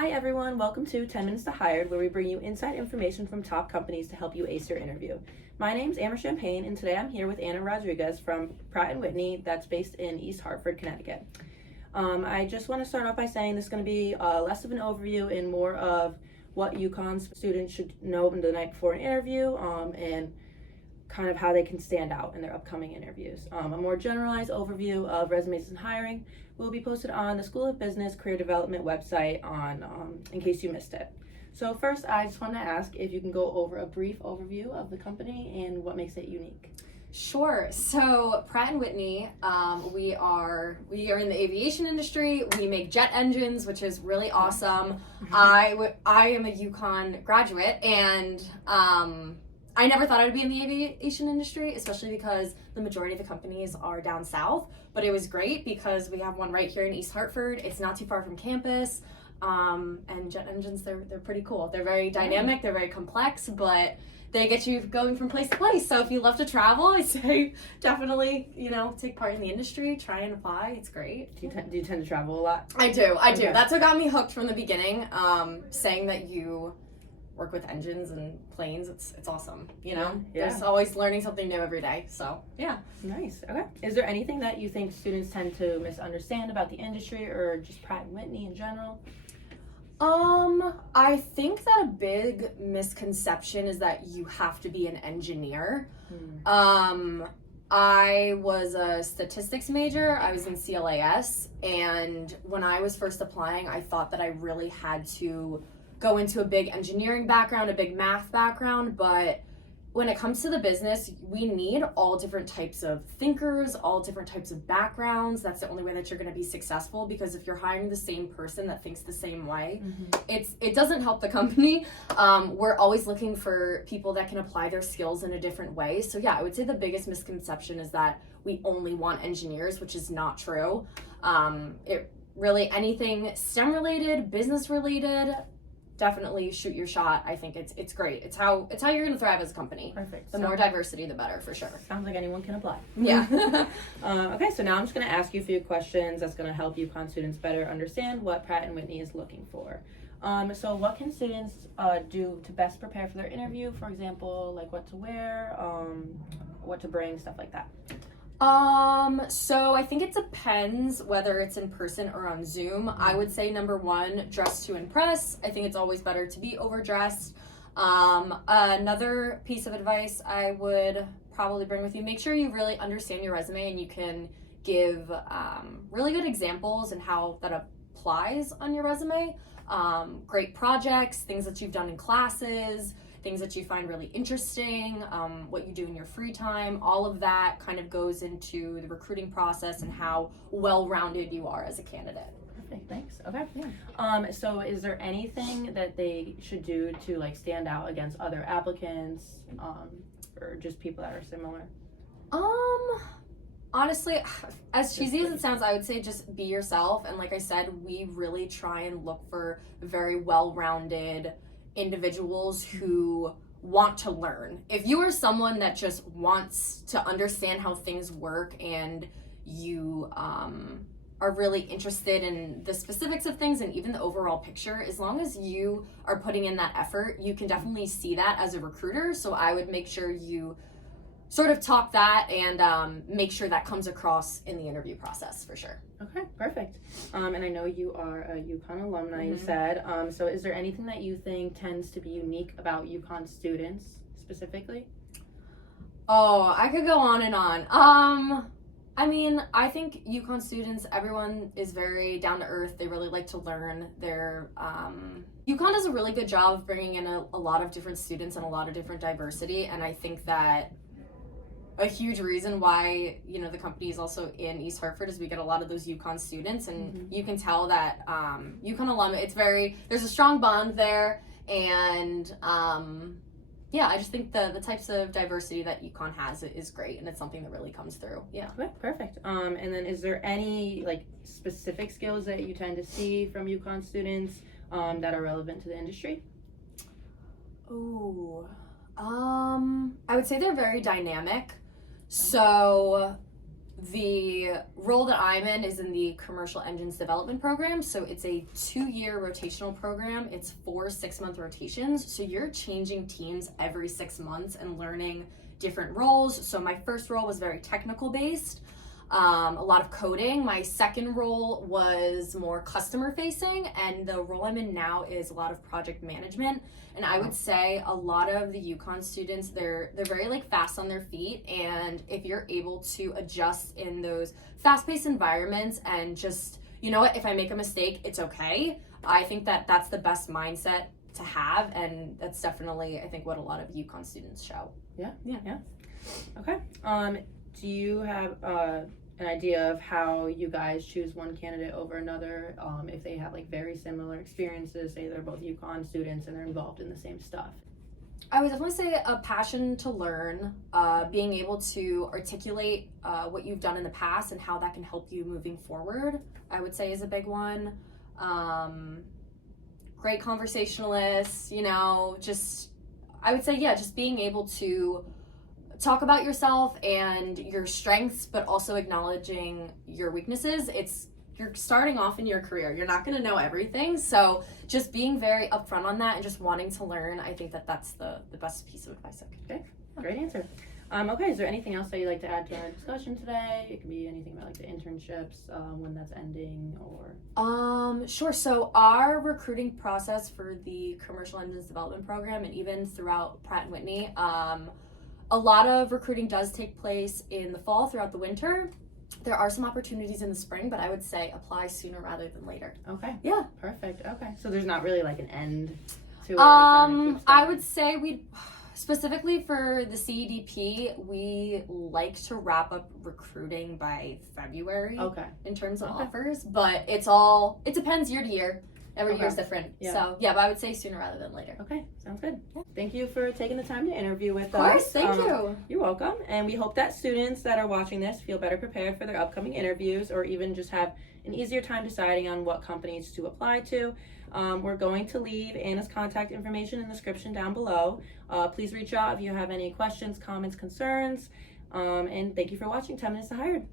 Hi everyone, welcome to 10 Minutes to Hired, where we bring you inside information from top companies to help you ace your interview. My name's Amber Champagne, and today I'm here with Anna Rodriguez from Pratt Whitney, that's based in East Hartford, Connecticut. I just want to start off by saying this is going to be less of an overview and more of what UConn students should know the night before an interview and kind of how they can stand out in their upcoming interviews. A more generalized overview of resumes and hiring will be posted on the School of Business Career Development website in case you missed it. So first, I just want to ask if you can go over a brief overview of the company and what makes it unique. Sure. So Pratt Whitney, we are in the aviation industry. We make jet engines, which is really awesome. I am a UConn graduate, and I never thought I'd be in the aviation industry, especially because the majority of the companies are down south. But it was great because we have one right here in East Hartford. It's not too far from campus. And jet engines, they're pretty cool. They're very dynamic, they're very complex, but they get you going from place to place. So if you love to travel, I say definitely, take part in the industry, try and apply. It's great. Do you tend to travel a lot? I do. Okay. That's what got me hooked from the beginning. Saying that you work with engines and planes, it's awesome. Yeah. There's always learning something new every day. So yeah. Nice. Okay. Is there anything that you think students tend to misunderstand about the industry or just Pratt & Whitney in general? I think that a big misconception is that you have to be an engineer. I was a statistics major. I was in CLAS, and when I was first applying, I thought that I really had to go into a big engineering background, a big math background, but when it comes to the business, we need all different types of thinkers, all different types of backgrounds. That's the only way that you're going to be successful, because if you're hiring the same person that thinks the same way, it doesn't help the company. We're always looking for people that can apply their skills in a different way. So yeah, I would say the biggest misconception is that we only want engineers, which is not true. It really, anything STEM related, business related, definitely shoot your shot. I think it's great. It's how you're going to thrive as a company. Perfect. The more diversity, the better, for sure. Sounds like anyone can apply. Yeah. Okay, so now I'm just going to ask you a few questions that's going to help UConn students better understand what Pratt & Whitney is looking for. So what can students do to best prepare for their interview? For example, like what to wear, what to bring, stuff like that. So I think it depends whether it's in person or on Zoom. I would say number one, dress to impress. I think it's always better to be overdressed. Another piece of advice I would probably bring with you, make sure you really understand your resume and you can give really good examples and how that applies on your resume. Great projects, things that you've done in classes, things that you find really interesting, what you do in your free time, all of that kind of goes into the recruiting process and how well-rounded you are as a candidate. Perfect, thanks. Okay. Yeah. So is there anything that they should do to stand out against other applicants, or just people that are similar? Honestly, as cheesy as it sounds, I would say just be yourself. And like I said, we really try and look for very well-rounded individuals who want to learn. If you are someone that just wants to understand how things work and you are really interested in the specifics of things and even the overall picture, as long as you are putting in that effort, you can definitely see that as a recruiter. So I would make sure you sort of talk that and make sure that comes across in the interview process, for sure. Okay, perfect. And I know you are a UConn alumni, you said. So is there anything that you think tends to be unique about UConn students specifically? Oh, I could go on and on. I mean, I think UConn students, everyone is very down to earth. They really like to learn. UConn does a really good job of bringing in a lot of different students and a lot of different diversity. And I think that a huge reason why, the company is also in East Hartford is we get a lot of those UConn students, and you can tell that UConn alumni, there's a strong bond there, and I just think the types of diversity that UConn has is great, and it's something that really comes through. Yeah. Okay, perfect. And then is there any specific skills that you tend to see from UConn students that are relevant to the industry? I would say they're very dynamic. So The role that I'm in is in the commercial engines development program. So it's a 2-year rotational program. It's 4 6-month rotations. So you're changing teams every 6 months and learning different roles. So my first role was very technical based, a lot of coding. My second role was more customer facing, and the role I'm in now is a lot of project management. And I would say a lot of the UConn students, they're very like fast on their feet, and if you're able to adjust in those fast-paced environments and just, you know what, if I make a mistake, it's okay. I think that that's the best mindset to have, and that's definitely, I think, what a lot of UConn students show. Yeah. Okay. Do you have an idea of how you guys choose one candidate over another? If they have like very similar experiences, say they're both UConn students and they're involved in the same stuff. I would definitely say a passion to learn, being able to articulate what you've done in the past and how that can help you moving forward, I would say is a big one. Great conversationalists, you know, just, I would say, yeah, just being able to talk about yourself and your strengths, but also acknowledging your weaknesses. You're starting off in your career. You're not going to know everything. So just being very upfront on that and just wanting to learn, I think that that's the best piece of advice I could give. Okay, great answer. Okay, is there anything else that you'd like to add to our discussion today? It could be anything about like the internships, when that's ending, or... Sure. So our recruiting process for the commercial engines development program, and even throughout Pratt Whitney, a lot of recruiting does take place in the fall, throughout the winter. There are some opportunities in the spring, but I would say apply sooner rather than later. Okay. Yeah. Perfect. Okay. So there's not really like an end to it. I would say specifically for the CEDP, we like to wrap up recruiting by February. Okay. In terms of Okay. offers, but it depends year to year. Every year is different. Yeah. So yeah, but I would say sooner rather than later. Okay, sounds good. Thank you for taking the time to interview with us. Of course, thank you. You're welcome. And we hope that students that are watching this feel better prepared for their upcoming interviews, or even just have an easier time deciding on what companies to apply to. We're going to leave Anna's contact information in the description down below. Please reach out if you have any questions, comments, concerns. And thank you for watching 10 Minutes to Hired.